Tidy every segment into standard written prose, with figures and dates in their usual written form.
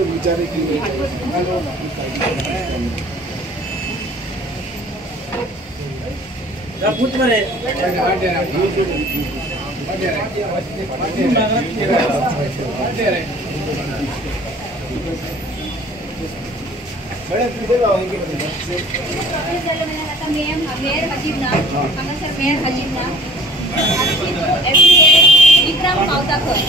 विचारे की विक्रम पावता खंय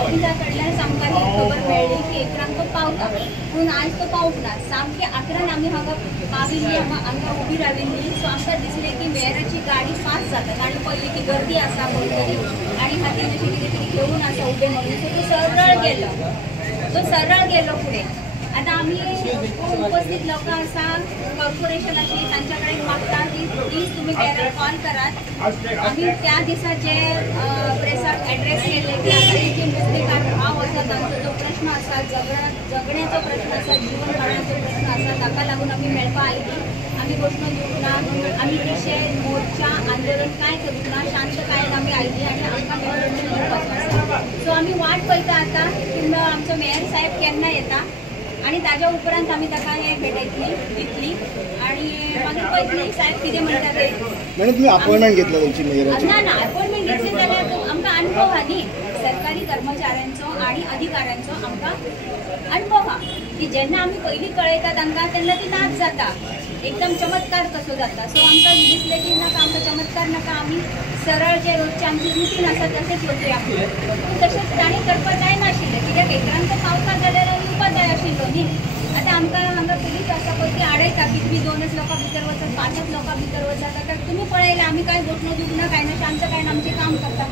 ऑफिसा कडल्यान आमकां ही खबर मेळ्ळी की विक्रम तो पावता पूण आज तो पावूंक ना सामके 11 आमी हांगा पाविल्ली हांगा उबी राविल्ली सो आमकां दिसलें की मेयराची गाडी फास्ट जाता आनी पळयली की गर्दी आसा खंय तरी आनी हातीन अशें कितें तरी घेवन आसा उबे म्हणून सो तो सरळ गेलो फुडें आता आम्ही उपस्थित लोक आसा कॉर्पोरेशन अशी तांच्या कडेन मागता की प्लीज तुम्ही मेयराक कॉल करात आम्ही त्या दिसाचे प्रेसाक एड्रेस केले की आता जे मुस्लिकार भाव आसा तांचो जो प्रश्न आसा जगण्याचो प्रश्न आसा जीवन काडण्याचो प्रश्न आसा ताका लागून आम्ही मेळपा आयली आम्ही घोषणा दिवंक ना आम्ही तशें मोर्चा आंदोलन काय करूंक ना शांत कायेन आमी आयली आनी आमकां मेमोरेंडम दिवपाचो आसा सो आमी वाट पळयता आतां की आमचो मेयर साहेब केन्ना येता आणि ताज्या उपरांत आमी ताका हें भेटयतली दितली आणि मागीर पळयतली साहेब कितें म्हणटा ते मॅडम तुम्ही अपॉइंटमेंट घेतला तुमची मेयराची ना अपॉइंटमेंट घेतली जाल्यार आमकां अनुभव हा न्ही सरकारी कर्मचाऱ्यांचो आणि अधिकाऱ्यांचो आमकां अनुभव हा की जेन्ना आमी पयलीं कळयता तांकां तेन्ना ती नाच जाता एकदम चमत्कार कसो जाता सो आमकां दिसलें की नाका आमकां चमत्कार नाका आमी सरळ जे रोजचे आमची रुटीन आसा तशेंच येवया पूण तशेंच ताणें करपाक जायनाशिल्लें कित्याक एकरांक तो पावता जाल्यार येवपाक जाय आशिल्लो न्ही आतां आमकां हांगा पुलीस आसा पळय ती आडयता की तुमी 2च लोकां भितर वचात 5च लोकां भितर वचात आतां तुमी पळयलें आमी कांय घोषणा दिवंक ना कांय ना शांत कांय आमचें काम करता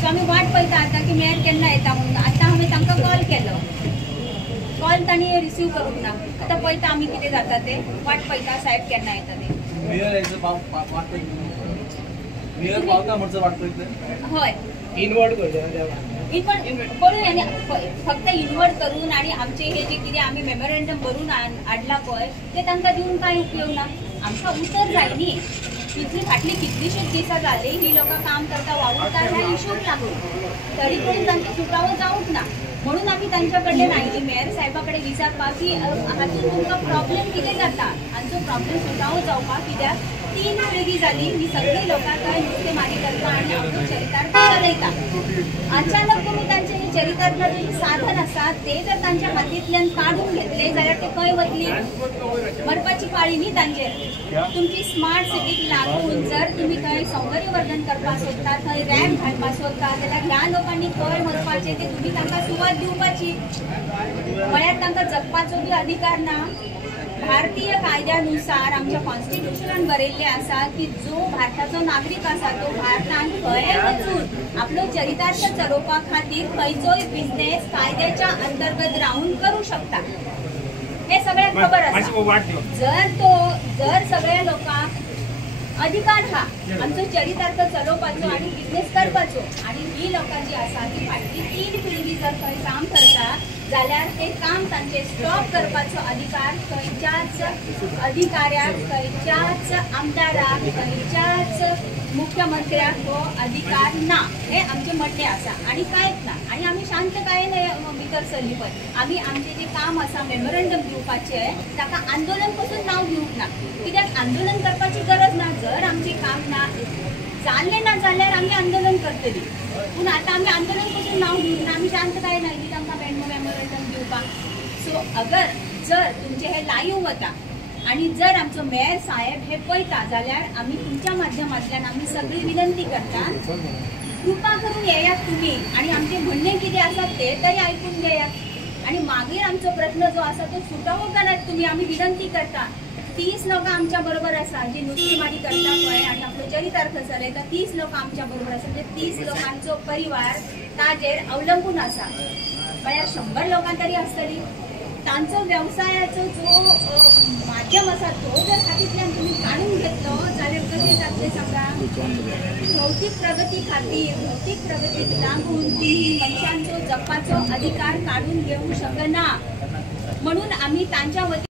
सो आमी वाट पळयता आतां की मेयर केन्ना येता म्हणून आतां हांवें तांकां कॉल केलो कॉल तांणी रिसीव करूंक ना आतां पळयता आमी कितें जाता तें वाट पळयता साहेब केन्ना येता तें मेयर पावता म्हणचं वाट पळयतले हय इनवर्ट करचें करून फक्त इन्वर्ट करून आणि आमचे हे जे कितें आमी मेमोरेंडम बरोवन हाडला पळय ते तांकां दिवन कांय उपयोग ना आमकां उतर जाय न्ही इतली फाटली कितलीशीच दिसां जाली ही लोकां काम करता वावुरता ह्या इश्यूक लागून तरी पूण तांचो सुटावो जावंक ना म्हणून आमी तांच्या कडल्यान आयली मेयर साहेबा कडेन विचारपाक की हातून तुमकां प्रॉब्लेम कितें जाता हांचो प्रॉब्लेम सुटावो जावपाक कित्याक 3 पिळगी जाली ही सगळी लोकां थंय नुस्तेमारी करता आनी आपलो चरितार्थ चलयता अचानक तुमी तांचे हे चरितार्थाचे जे साधन आसा ते जर तांच्या हातींतल्यान काडून घेतले जाल्यार ते खंय वतली मरपाची पाळी न्ही तांचेर तुमची स्मार्ट सिटीक लागून जर तुमी थंय सौंदर्यवर्धन करपाक सोदता थंय रॅम्प घालपाक सोदता जाल्यार ह्या लोकांनी खंय मरपाचें ते तुमी तांकां सुवात दिवपाची म्हळ्यार तांकां जगपाचो बी अधिकार ना भारतीय कायद्यानुसार आमच्या कॉन्स्टिट्यूशनान बरयल्लें आसा की जो भारताचो नागरीक आसा तो भारतान खंय वचून आपलो चरितार्थ चलोवपा खातीर खंयचोय बिझनेस कायद्याच्या अंतर्गत रावून करूं शकता हे सगळ्यांक खबर आसा जर सगळ्या लोकांक अधिकार हा आमचो चरितार्थ चलोवपाचो आणि बिझनेस करपाचो आणि ही लोकां जी आसा ती फाटली 3 पिळगी जर खंय काम करता जाल्यार ते काम तांचे स्टॉप करपाचो अधिकार खंयच्याच अधिकाऱ्याक खंयच्याच आमदाराक खंयच्याच मुख्यमंत्र्याक हो अधिकार ना हे आमचे म्हणणे आसा आणि कांयच ना आणि आमी शांत कायेन भितर सरली पळय आमी आमचे जे काम आसा मेमोरेंडम दिवपाचे ताका आंदोलन पासून नांव दिवंक ना कित्याक आंदोलन करपाची गरज ना जर आमचे काम ना जाल्ले ना जाल्यार आम्ही आंदोलन करतली पूण आता आम्ही आंदोलन करून नाव घेऊन आम्ही शांत काय नाही की तांकां मेमोरंडम दिवपाक. सो अगर जर तुमचे हे लाईव्ह वता आणि जर आमचो मेयर साहेब हे पळयता जाल्यार आम्ही तुमच्या माध्यमांतल्यान आम्ही सगळी विनंती करता कृपा करून येयात तुम्ही आणि आमचे म्हणणे कितें आसा ते तरी आयकून घेयात आणि मागीर आमचो प्रश्न जो आसा तो सुटावो करात तुम्ही. आम्ही विनंती करता 30 लोक आमच्या बरोबर आसा जी नुस्तेमारी करता पळय आणि आपलो चरितार्थ चलयता 30 लोक आमच्या बरोबर आसा. म्हणजे 30 लोकांचो परिवार ताजेर अवलंबून आसा म्हळ्यार 100 लोकां तरी आसतली. तांचो व्यवसायाचो जो माध्यम आसा तो जर हातींतल्यान तुम्ही काढून घेतलो जाल्यार कशें जातलें सांगा. भौतीक प्रगती खातीर भौतीक प्रगतीक लागून तुम्ही मनशांचो जगपाचो अधिकार काढून घेवंक शकना. म्हणून आम्ही तांच्या वतीन